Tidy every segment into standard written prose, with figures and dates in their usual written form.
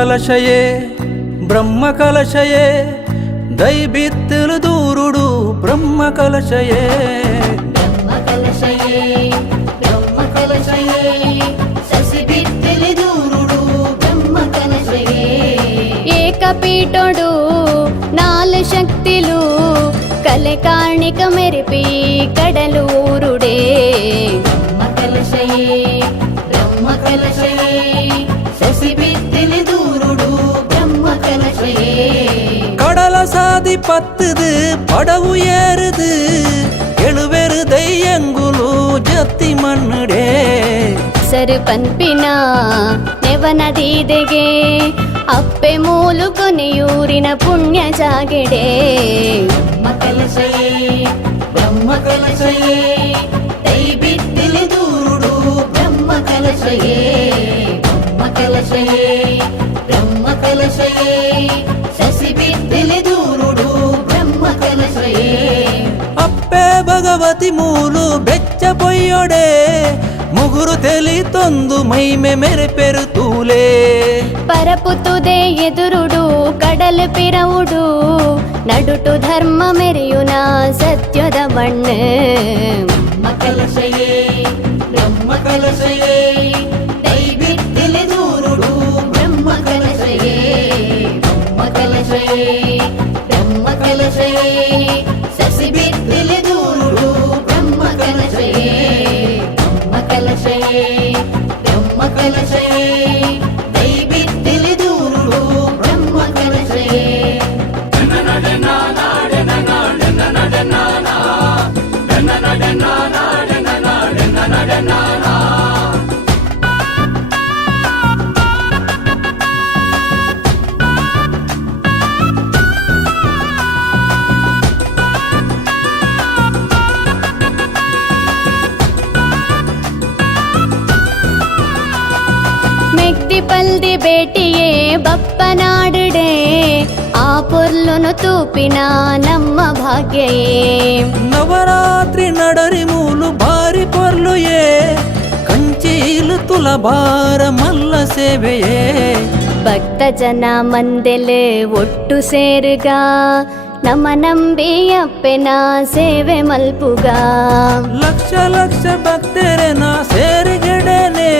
కలశయే బ్రహ్మ కలశయే దైబిత్తులు దూరుడు బ్రహ్మ కలశయే బ్రహ్మ కలశయే బ్రహ్మ కలశయే శశిబిత్తులు దూరుడు బ్రహ్మ కలశయే ఏకపీఠుడు నాలుగు శక్తులు కలకాణిక మెరిపి కడలూరుడే బ్రహ్మ కలశయే బ్రహ్మ కలశయే శశిబిత్తులు దూరుడు బ్రహ్మ కలశయే கடல சாதி பத்துது படவு ஏறுது எழுவெரு தையங்குಲು ಜತ್ತಿ ಮಣ್ಣುಡೇ ಸರು ಪನ್ಪಿನ ನೆವನದೀದೆಗೆ ಅಪ್ಪೆ ಮೂಲು ಕೊನೆಯೂರಿನ ಪುಣ್ಯ ಜಾಗೆಡೆ ಬ್ರಹ್ಮ ಕಲಶಯೇ ಬ್ರಹ್ಮ ಕಲಶಯೇ ದೈಬಿತ್ತಿಲಿ ದೂರುಡು ಬ್ರಹ್ಮ ಕಲಶಯೇ ಬ್ರಹ್ಮ ಕಲಶಯೇ ಬ್ರಹ್ಮ ಕಲಶಯೇ ಶಶಿಬಿತ್ತಿಲಿ ದೂರುಡು ಬ್ರಹ್ಮ ಕಲಶಯೇ ಅಪ್ಪೆ ಭಗವತಿ ಮೂಲು ಬೆಚ್ಚ ಪೊಯ್ಯೊಡೆ ಮುಗುರು ತೆಲಿ ತೊಂದು ಮೈಮೆ ಮೆರೆ ಪೆರುತೂಲೇ ಪರಪುತುದೆ ಎದುರುಡು ಕಡಲು ಪಿರವುಡು ನಡುಟು ಧರ್ಮ ಮೆರೆಯುನ ಸತ್ಯದ ಬಣ್ಣ ಬ್ರಹ್ಮ ಕಲಶಯೇ ಬ್ರಹ್ಮ ಕಲಶಯೇ ದೈಬಿತ್ತಿಲಿ ದೂರುಡು ಬ್ರಹ್ಮ ಕಲಶಯೇ ಬ್ರಹ್ಮ ಕಲಶಯೇ ಬ್ರಹ್ಮ ಕಲಶಯೇ ಶಶಿಬಿತ್ತಿಲಿ ದೂರುಡು ಬ್ರಹ್ಮ ಕಲಶಯೇ ಬ್ರಹ್ಮ ಕಲಶಯೇ ಬ್ರಹ್ಮ ಕಲಶಯೇ ದೈಬಿತ್ತಿಲಿ ದೂರುಡು ಬ್ರಹ್ಮ ಕಲಶಯೇ ಮೆಕ್ತಿ ಪಲ್ದಿ ಬೇಟಿಯೇ ಬಪ್ಪನಾಡುಡೆ ಆ ಪೊರ್ಲುನು ತೂಪಿನ ನಮ್ಮ ಭಾಗ್ಯಯೇ ನವರಾತ್ರಿ ನಡರಿ ಮೂಲು ಬಾರಿ ಪೊರ್ಲುಯೇ ಕಂಚೀಲು ತುಲಭಾರ ಮಲ್ಲ ಸೇವೆಯೇ ಭಕ್ತ ಜನ ಮಂದೆಲೆ ಒಟ್ಟು ಸೇರುಗ ನಮ್ಮ ನಂಬಿ ಅಪ್ಪೆನ ಸೇವೆ ಮಲ್ಪುಗ ಲಕ್ಷ ಲಕ್ಷ ಭಕ್ತರೆನ ಸೇರಿಗೆಡೆನೆ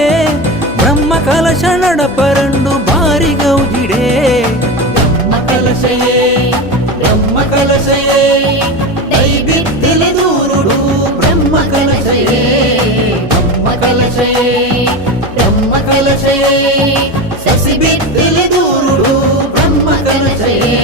ಬ್ರಹ್ಮ ಕಲಶ ನಡಪರಂಡು ಬಾರಿ ಗೌಜಿಡೆ ಬ್ರಹ್ಮ ಕಲಶಯೇ ಬ್ರಹ್ಮ ಕಲಶಯೇ ದೈಬಿತ್ತಿಲಿ ದೂರುಡು ಬ್ರಹ್ಮ ಕಲಶಯೇ ಬ್ರಹ್ಮ ಕಲಶಯೇ ಬ್ರಹ್ಮ ಕಲಶಯೇ ಶಶಿಬಿತ್ತಿಲಿ ದೂರುಡು ಬ್ರಹ್ಮ ಕಲಶಯೇ